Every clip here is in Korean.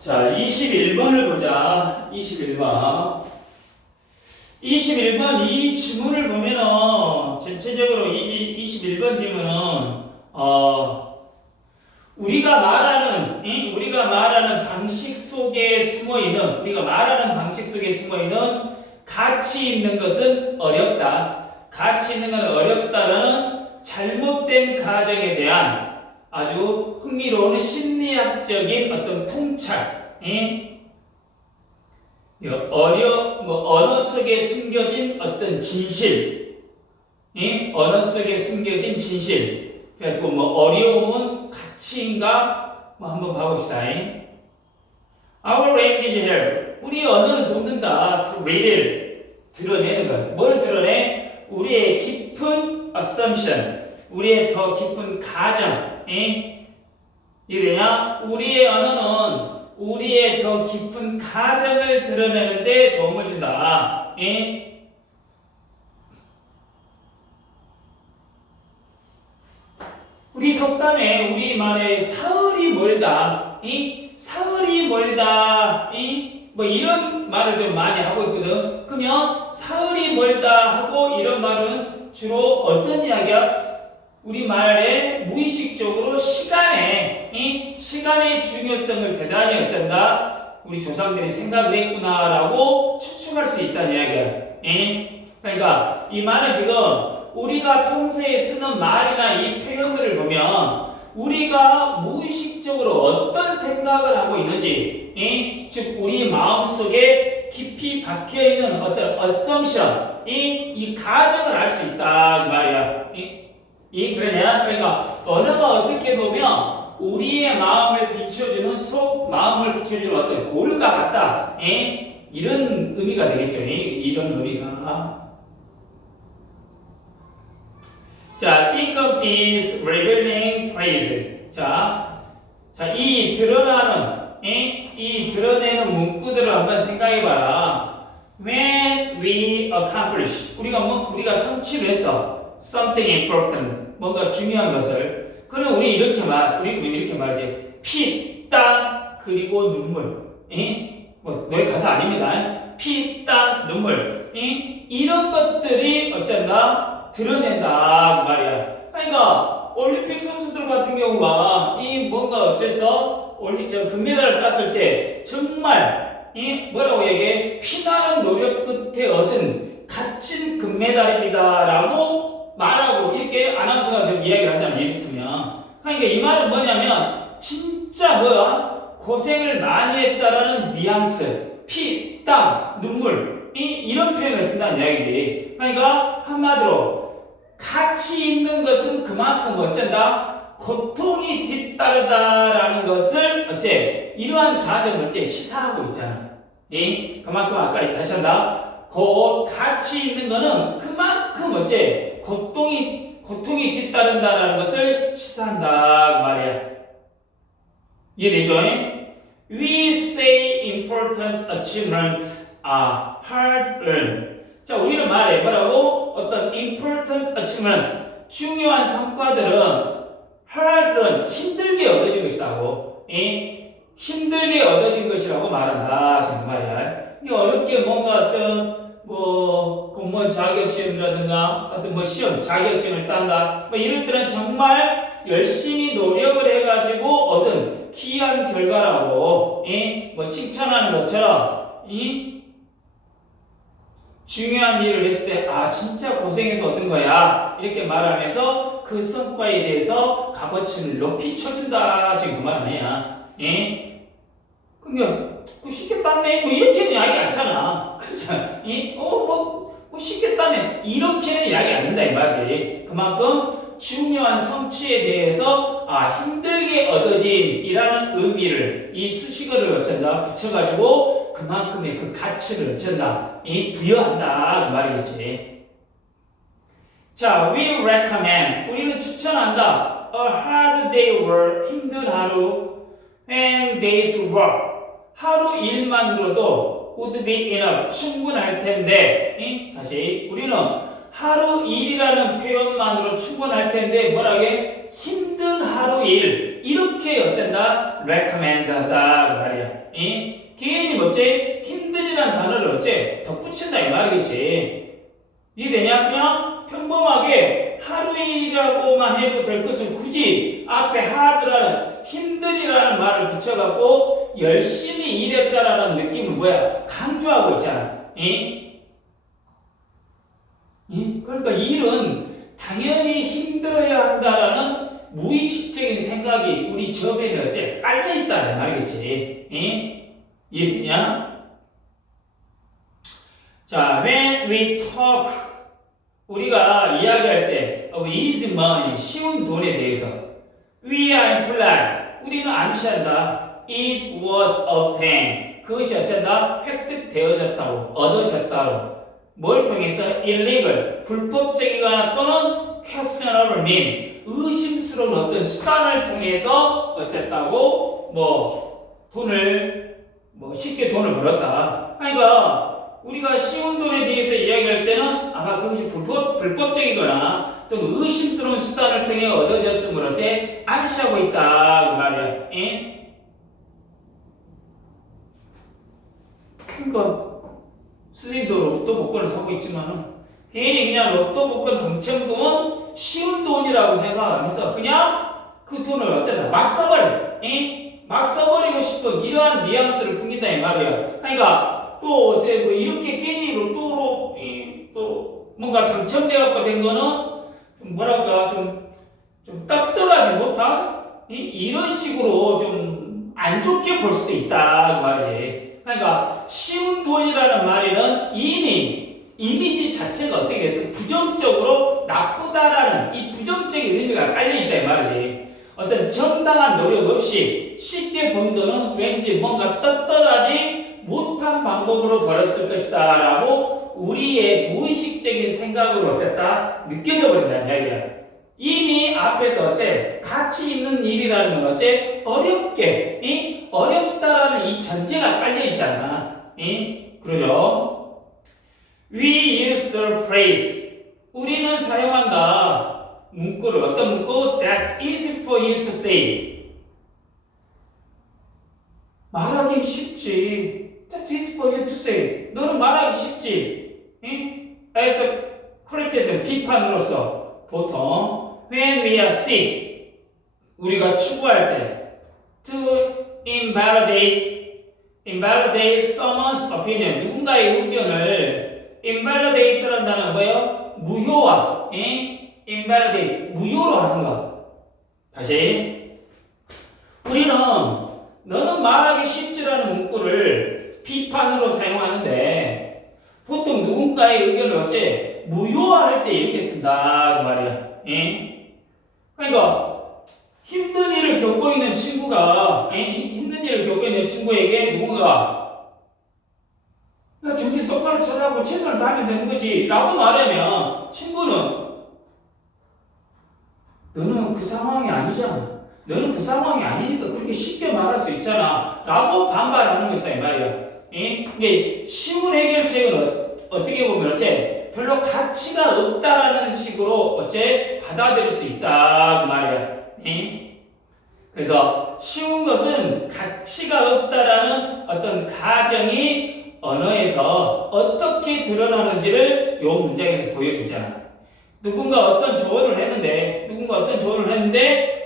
자, 21번을 보자. 21번. 21번 이 지문을 보면은 전체적으로 21번 지문은 우리가 말하는 방식 속에 숨어 있는 가치 있는 것은 어렵다. 가치 있는 것은 어렵다라는 잘못된 가정에 대한 아주 흥미로운 심리학적인 어떤 통찰, 언어 속에 숨겨진 어떤 진실, 언어 속에 숨겨진 진실. 그래가지고 어려움은 가치인가? 한번 봐봅시다. Our language here. 우리 언어는 돕는다. To reveal. 드러내는 것. 뭘 드러내? 우리의 깊은 assumption. 우리의 더 깊은 가정. 이래야 우리의 언어는 우리의 더 깊은 가정을 드러내는 데 도움을 준다. 우리 속담에 우리말에 사흘이 멀다. 사흘이 멀다. 뭐 이런 말을 좀 많이 하고 있거든. 그러면 사흘이 멀다 하고 이런 말은 주로 어떤 이야기야? 우리 말에 무의식적으로 시간의 중요성을 대단히 어쩐다? 우리 조상들이 생각을 했구나라고 추측할 수 있다는 이야기야. 그러니까 이 말은 지금 우리가 평소에 쓰는 말이나 이 표현들을 보면 우리가 무의식적으로 어떤 생각을 하고 있는지, 즉 우리 마음속에 깊이 박혀있는 어떤 assumption, 이 가정을 알 수 있다 이 말이야. 그러냐? 그러니까 언어가 어떻게 보면 우리의 마음을 비춰주는 마음을 비춰주는 어떤 고울과 같다. 이런 의미가 되겠죠. 이런 의미가. 자, think of this revealing phrase. 자, 이 드러내는 문구들을 한번 생각해봐라. When we accomplish, 우리가 성취를 했어. Something important, 뭔가 중요한 것을. 그럼 우리 이렇게 말하지. 피, 땀, 그리고 눈물. 노래 가사 아닙니다. 피, 땀, 눈물. 이런 것들이 어쩐다? 드러낸다 그 말이야. 그러니까 올림픽 선수들 같은 경우가 뭔가 어째서 금메달을 땄을 때 정말 뭐라고 얘기해? 피나는 노력 끝에 얻은 값진 금메달입니다라고 말하고 이렇게 아나운서가 좀 이야기를 하잖아. 예를 들면. 그러니까 이 말은 뭐냐면 진짜 고생을 많이 했다라는 뉘앙스, 피, 땀, 눈물 이런 표현을 쓴다는 이야기지. 그러니까 한마디로 가치 있는 것은 그만큼 어쩐다? 고통이 뒤따르다라는 것을 이러한 가정을 시사하고 있잖아. 그만큼 아까 다시 한다. 가치 있는 거는 그만큼 고통이 뒤따른다라는 것을 시사한다 그 말이야. 이해되죠? We say important achievements are hard earned. 자, 우리는 말해 뭐라고? 어떤 important achievement, 중요한 성과들은 hard earned, 힘들게 얻어진 것이라고. 힘들게 얻어진 것이라고 말한다. 정말이야. 이게 어렵게 뭔가 어떤 공무원 자격시험이라든가 어떤 시험 자격증을 딴다. 이럴 때는 정말 열심히 노력을 해가지고 얻은 귀한 결과라고 칭찬하는 것처럼 중요한 일을 했을 때 진짜 고생해서 얻은 거야 이렇게 말하면서 그 성과에 대해서 값어치를 높이 쳐준다 지금 그 말 아니야. 그러니까 쉽게 땄네 이렇게는 이야기 않잖아. 그렇잖아. 쉽게 땄네 이렇게는 이야기 안 된다 이 말이지. 그만큼 중요한 성취에 대해서 힘들게 얻어진이라는 의미를 이 수식어를 붙여가지고 그만큼의 그 가치를 부여한다 그 말이겠지. 자, we recommend 우리는 추천한다. A hard day work 힘든 하루. And day's work 하루 일만으로도 would be enough 충분할 텐데. 다시 우리는 하루 일이라는 표현만으로 충분할 텐데 뭐라게? 힘든 하루 일 이렇게 어쩐다? recommend다 말이야. 괜히 뭐지? 힘든이라는 단어를 어째? 덧붙인다 이 말이겠지. 이해되냐? 그냥 평범하게 하루 일이라고만 해도 될 것을 굳이 앞에 hard라는 힘든이라는 말을 붙여갖고 열심히 일했다라는 느낌을 뭐야? 강조하고 있잖아. 그러니까 일은 당연히 힘들어야 한다라는 무의식적인 생각이 우리 접에는 어째 깔려있다는 말이겠지. 이해되냐? 자, when we talk, 우리가 이야기할 때 of easy money, 쉬운 돈에 대해서 we are implied, 우리는 암시한다. It was obtained, 그것이 어쩐다? 획득되어졌다고, 얻어졌다고. 뭘 통해서? illegal, 불법적이거나 또는 questionable mean, 의심스러운 어떤 수단을 통해서 어쨌다고? 돈을 쉽게 돈을 벌었다. 그러니까 우리가 쉬운 돈에 대해서 이야기할 때는 아마 그것이 불법적이거나 또는 의심스러운 수단을 통해 얻어졌음을 어째 암시하고 있다 그 말이야. 그러니까 스님도 로또 복권을 사고 있지만 괜히 그냥 로또 복권 당첨금은 쉬운 돈이라고 생각하면서 그냥 그 돈을 어쨌든 막 써버려. 막 써버리고 싶은 이러한 뉘앙스를 풍긴다 이 말이야. 그러니까 또 어째 이렇게 괜히 로또로 또 뭔가 당첨되었고 된 거는 좀 뭐랄까 좀 떳떳하지 못한 이런 식으로 좀 안 좋게 볼 수도 있다 그 말이지. 그러니까 쉬운 돈이라는 말에는 이미 이미지 자체가 어떻게 됐어? 부정적으로 나쁘다라는 이 부정적인 의미가 깔려있다 이 말이지. 어떤 정당한 노력 없이 쉽게 번 돈은 왠지 뭔가 떳떳하지 못한 방법으로 벌었을 것이다 라고 우리의 무의식적인 생각으로 어쨌다 느껴져 버린다는 이야기야. 이미 앞에서 어째 가치 있는 일이라는 건 어째 어렵게 어렵다라는 이 전제가 깔려 있잖아. 그러죠? We use the phrase, 우리는 사용한다 문구를 어떤 문구? That's easy for you to say. 말하기 쉽지. That's easy for you to say. 너는 말하기 쉽지. as a criticism, 비판으로서 보통 when we are sick, 우리가 추구할 때 to invalidate someone's opinion, 누군가의 의견을 invalidate라는 단어가 뭐예요? 무효화. invalidate, 무효로 하는 것. 다시. 우리는 너는 말하기 쉽지라는 문구를 비판으로 사용하는데 보통 누군가의 의견을 어째 무효화할 때 이렇게 쓴다 그 말이야. 그러니까 힘든 일을 겪고 있는 친구가 힘든 일을 겪고 있는 친구에게 누군가 야 정신 똑바로 차리고 최선을 다하면 되는 거지 라고 말하면 친구는 너는 그 상황이 아니잖아. 너는 그 상황이 아니니까 그렇게 쉽게 말할 수 있잖아 라고 반발하는 것이다 이 말이야. 이게 쉬운 해결책은 어떻게 보면 어째 별로 가치가 없다라는 식으로 어째 받아들일 수 있다 그 말이야. 그래서 쉬운 것은 가치가 없다라는 어떤 가정이 언어에서 어떻게 드러나는지를 이 문장에서 보여주잖아. 누군가 어떤 조언을 했는데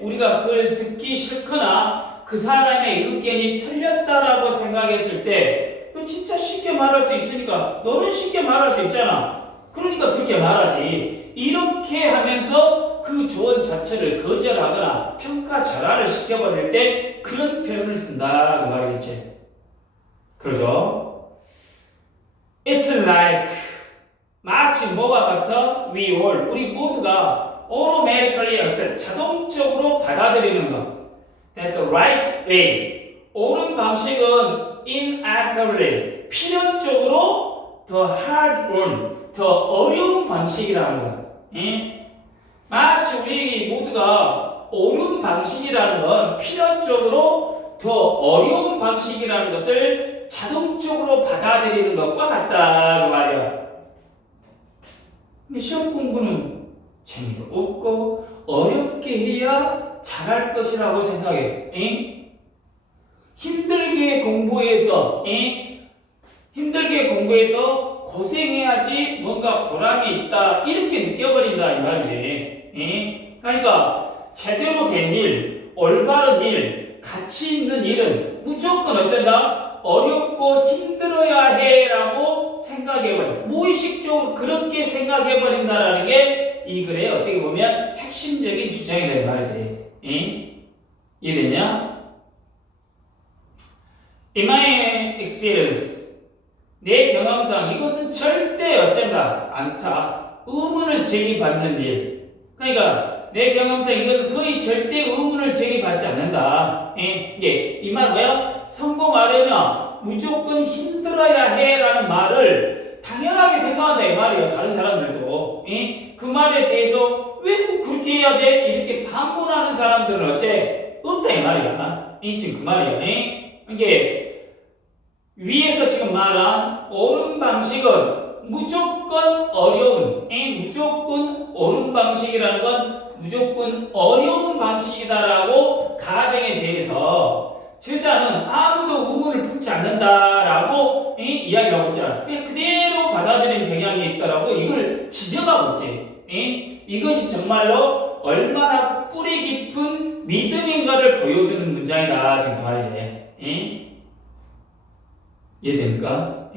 우리가 그걸 듣기 싫거나 그 사람의 의견이 틀렸다라고 생각했을 때 너 진짜 쉽게 말할 수 있으니까 너는 쉽게 말할 수 있잖아. 그러니까 그렇게 말하지. 이렇게 하면서 그 조언 자체를 거절하거나 평가절하를 시켜버릴 때 그런 표현을 쓴다 그 말이겠지. 그러죠? It's like, 마치 뭐가 같아? We all, 우리 모두가 automatically accept, 자동적으로 받아들이는 것. That the right way, 옳은 방식은 inactively, 필연적으로 the hard one, 더 어려운 방식이라는 것. 마치 우리 모두가 옳은 방식이라는 건 필연적으로 더 어려운 방식이라는 것을 자동적으로 받아들이는 것과 같다 그 말이야. 근데 시험 공부는 재미도 없고 어렵게 해야 잘할 것이라고 생각해. 힘들게 공부해서 고생해야지 뭔가 보람이 있다 이렇게 느껴버린다 이 말이지. 그러니까 제대로 된 일, 올바른 일, 가치 있는 일은 무조건 어쩐다? 어렵고 힘들어야 해라고 생각해버려. 무의식적으로 그렇게 생각해버린다라는 게 이 글의 어떻게 보면 핵심적인 주장이다 이 말이지. 이해됐냐? In my experience, 내 경험상 이것은 절대 어쩐다 않다. 의문을 제기받는 일. 그러니까 내 경험상 이것은 거의 절대 의문을 제기받지 않는다. 이 말 뭐야? 성공하려면 무조건 힘들어야 해라는 말을 당연하게 생각한다 이 말이야. 다른 사람들도. 그 말에 대해서 왜 꼭 그렇게 해야 돼? 이렇게 반문하는 사람들은 어째? 없다 이 말이야. 지금 그 말이야. 이게 위에서 지금 말한 옳은 방식은 무조건 어려운, 무조건 옳은 방식이라는 건 무조건 어려운 방식이다라고 가정에 대해서 제자는 아무도 의문을 품지 않는다라고 이야기하고 있잖아. 그냥 그대로 받아들이는 경향이 있다라고 이걸 지적하고 있지. 이것이 정말로 얼마나 뿌리 깊은 믿음인가를 보여주는 문장이다 지금 말이지. 이해됩니까?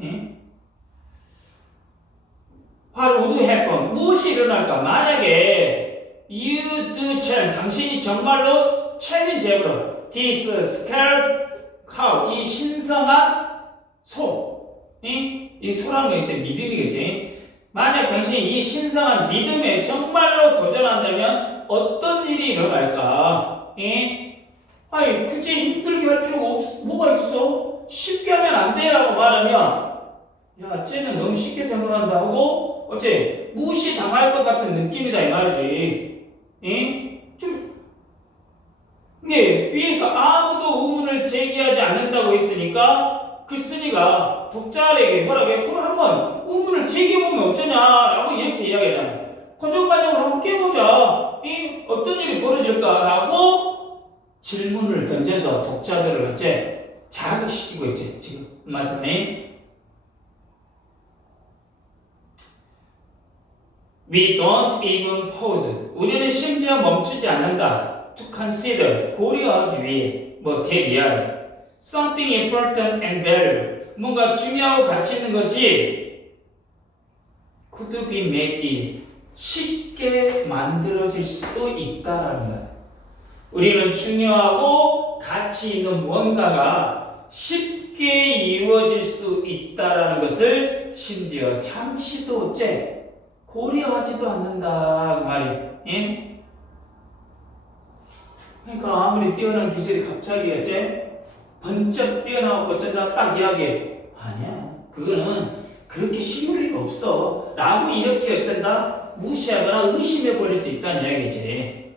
What would happen? 무엇이 일어날까? 만약에 you do challenge, 당신이 정말로 챌린지 해보라. This scared cow, 이 신성한 소, 이 소라는 거 이때 믿음이겠지. 만약 당신이 이 신성한 믿음에 정말로 도전한다면 어떤 일이 일어날까? 아니 굳이 힘들게 할 필요가 뭐가 있어? 쉽게 하면 안 돼라고 말하면 야 쟤는 너무 쉽게 생각한다 하고 어째 무시당할 것 같은 느낌이다 이 말이지. 좀 근데 위에서 아무도 의문을 제기하지 않는다고 했으니까 그 쓰니가 독자에게 뭐라고 해? 그럼 한번 의문을 제기해보면 어쩌냐라고 이렇게 이야기하잖아. 고정관념을 한번 깨보자. 어떤 일이 벌어질까라고 질문을 던져서 독자들을 어째 자극시키고 있지 지금 맞네. We don't even pause. 우리는 심지어 멈추지 않는다. To consider, 고려하기 위해, 대비할. Something important and valuable. 뭔가 중요하고 가치 있는 것이 could be made easy. 쉽게 만들어질 수도 있다라는 거야. 우리는 중요하고 가치 있는 무언가가 쉽게 이루어질 수 있다라는 것을 심지어 잠시도 어째 고려하지도 않는다 그 말이에요. 그러니까 아무리 뛰어난 기술이 갑자기 어째 번쩍 뛰어나오고 어쩐다 딱 이야기해. 아니야 그거는 그렇게 쉬울 리가 없어 라고 이렇게 어쩐다 무시하거나 의심해 버릴 수 있다는 이야기지.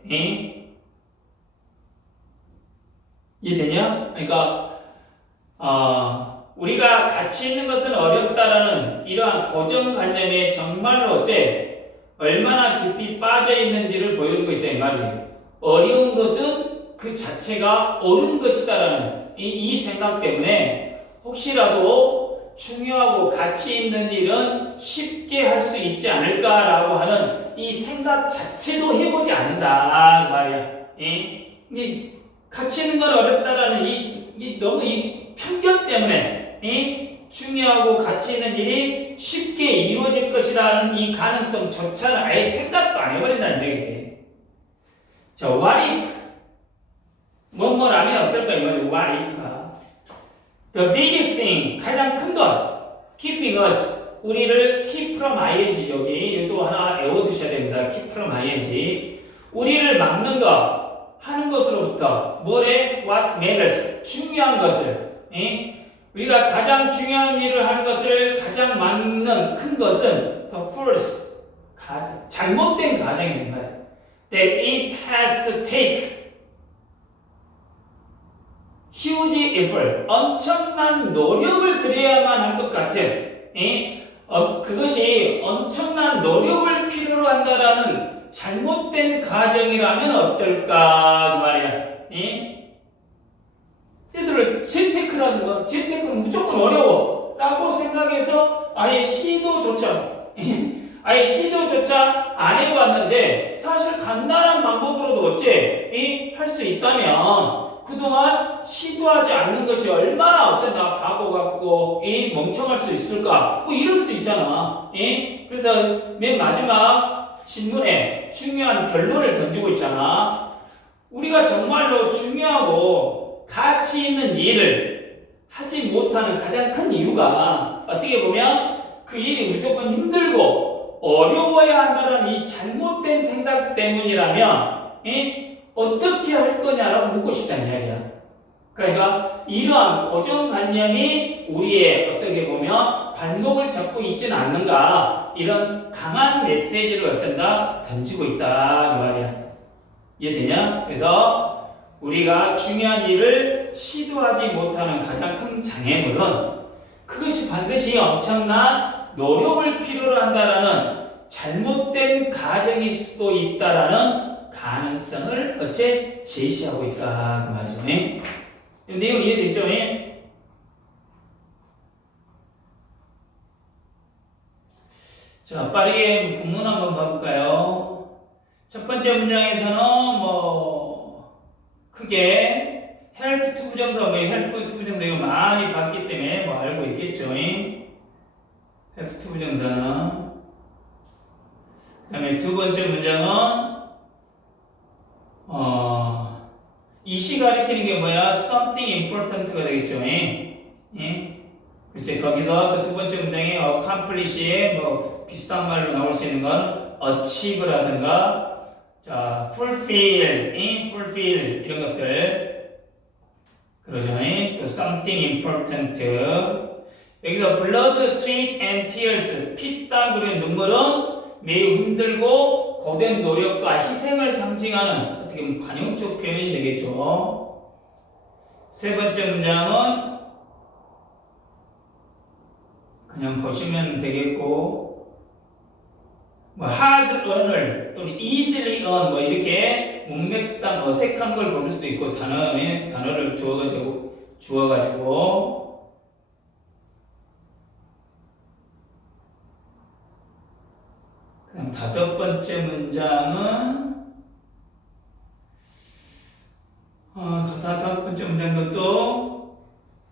이해되냐? 그러니까 우리가 가치 있는 것은 어렵다라는 이러한 고정관념에 정말로 어째 얼마나 깊이 빠져 있는지를 보여주고 있다 이 말이지. 어려운 것은 그 자체가 옳은 것이다라는 이 생각 때문에 혹시라도 중요하고 가치 있는 일은 쉽게 할 수 있지 않을까라고 하는 이 생각 자체도 해보지 않는다 그 말이야. 이 가치 있는 건 어렵다라는 너무 이 편견 때문에 중요하고 가치 있는 일이 쉽게 이루어질 것이라는 이 가능성조차는 아예 생각도 안 해버린다는 얘기지. 자, what if? 뭐라면 어떨까 이 말이야. what if가. The biggest thing, 가장 큰 것. keeping us, 우리를 keep from ing, 여기 또 하나 외워두셔야 됩니다. keep from ing. 우리를 막는 것. 하는 것으로부터 뭐래? What matters? 중요한 것을. 우리가 가장 중요한 일을 하는 것을 가장 막는 큰 것은 the false, 잘못된 가정이 된 거야. That it has to take huge effort, 엄청난 노력을 들여야만 할 것 같은. 그것이 엄청난 노력을 필요로 한다라는 잘못된 가정이라면 어떨까 그 말이야. 얘들을 재테크라는 거, 재테크는 무조건 어려워 라고 생각해서 아예 시도조차 아예 시도조차 안 해봤는데 사실 간단한 방법으로도 어째 할 수 있다면 그동안 시도하지 않는 것이 얼마나 어쩐다 바보 같고 멍청할 수 있을까 뭐 이럴 수 있잖아. 그래서 맨 마지막 질문에 중요한 결론을 던지고 있잖아. 우리가 정말로 중요하고 가치 있는 일을 하지 못하는 가장 큰 이유가 어떻게 보면 그 일이 무조건 힘들고 어려워야 한다는 이 잘못된 생각 때문이라면 어떻게 할 거냐라고 묻고 싶다는 이야기야. 그러니까 이러한 고정관념이 우리의 어떻게 보면 발목을 잡고 있지는 않는가 이런 강한 메시지를 어쩐다 던지고 있다 그 말이야. 이해되냐? 그래서 우리가 중요한 일을 시도하지 못하는 가장 큰 장애물은 그것이 반드시 엄청난 노력을 필요로 한다라는 잘못된 가정일 수도 있다라는 가능성을 어째 제시하고 있다 그 말이죠. 내용 이해됐죠? 자, 빠르게 구문 한번 봐볼까요? 첫 번째 문장에서는 크게 help to 부정사, help to 부정사 이거 많이 봤기 때문에 알고 있겠죠? help to 부정사는 그 다음에 두 번째 문장은 이시 가리키는 게 뭐야? something important가 되겠죠? 그렇지. 거기서 또 두 번째 문장에 accomplish의 비슷한 말로 나올 수 있는 건 achieve라든가 자, fulfill, fulfill 이런 것들 그러죠. 또 something important 여기서 blood, sweat and tears 피땀 그리고 눈물은 매우 힘들고 고된 노력과 희생을 상징하는 어떻게 보면 관용적 표현이 되겠죠. 세 번째 문장은 그냥 보시면 되겠고 hard earner 또는 easily earn 이렇게 문맥상 어색한 걸 고를 수도 있고 단어를 주어가지고 그럼 다섯 번째 문장은 다섯 번째 문장도 또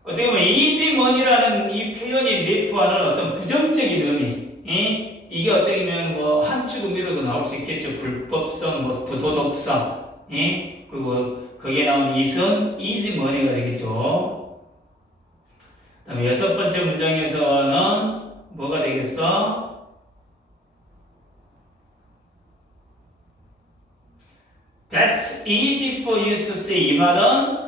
어떻게 보면 easy money라는 이 표현이 내포하는 어떤 부정적인 의미 이게 어떻게 보면 한축 의미로도 나올 수 있겠죠. 불법성, 부도덕성 그리고 거기에 나온 이은 easy money가 되겠죠. 그 다음에 여섯 번째 문장에서는 뭐가 되겠어? That's easy for you to see. 이 말은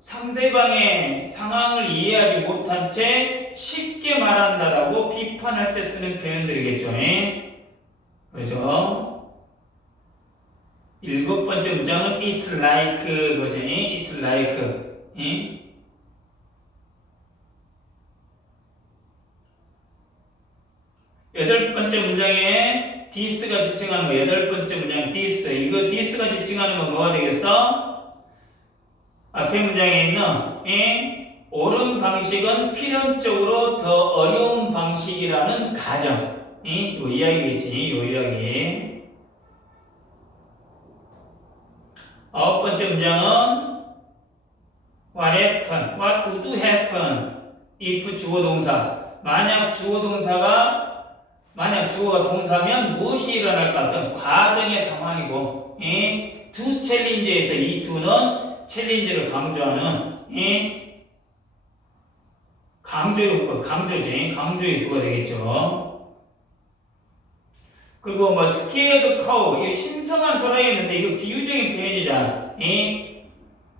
상대방의 상황을 이해하지 못한 채 쉽게 말한다라고 비판할 때 쓰는 표현들이겠죠. 그죠? 일곱 번째 문장은 it's like 거죠. It's like. 여덟 번째 문장에 this가 지칭하는 거, 여덟 번째 문장 this. 이거 this가 지칭하는 건 뭐가 되겠어? 앞에 문장에 있는 옳은 방식은 필연적으로 더 어려운 방식이라는 가정. 요 이야기겠지, 요 이야기. 아홉 번째 문장은 what happened, what would happen if 주어 동사. 만약 주어가 동사면 무엇이 일어날까? 어떤 과정의 상황이고, 두 챌린지에서 이 두는 챌린지를 강조하는, 강조의 두가 되겠죠. 그리고 scared cow, 이 신성한 소라기 있는데, 이거 비유적인 표현이잖아.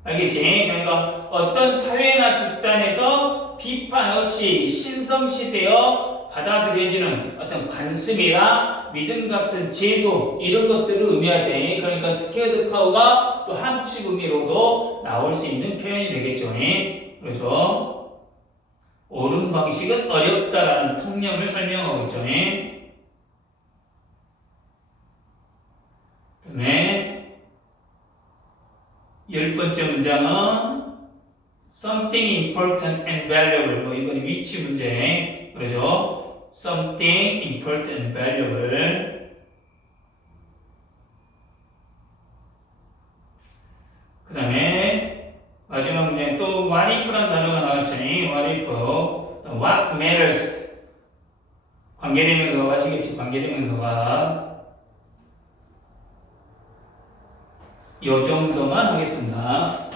알겠지? 그러니까 어떤 사회나 집단에서 비판 없이 신성시되어 받아들여지는 어떤 관습이나 믿음 같은 제도 이런 것들을 의미하지. 그러니까 스케어드 카우가 또 한축 의미로도 나올 수 있는 표현이 되겠죠. 그렇죠? 옳은 방식은 어렵다라는 통념을 설명하고 있죠. 열 번째 문장은 something important and valuable. 뭐 이건 위치 문제. 그러죠? something important and valuable. 그 다음에 마지막 문제 또 what if라는 단어가 나왔죠. what if. what matters. 관계대명사가 아시겠지? 관계대명사가 요 정도만 하겠습니다.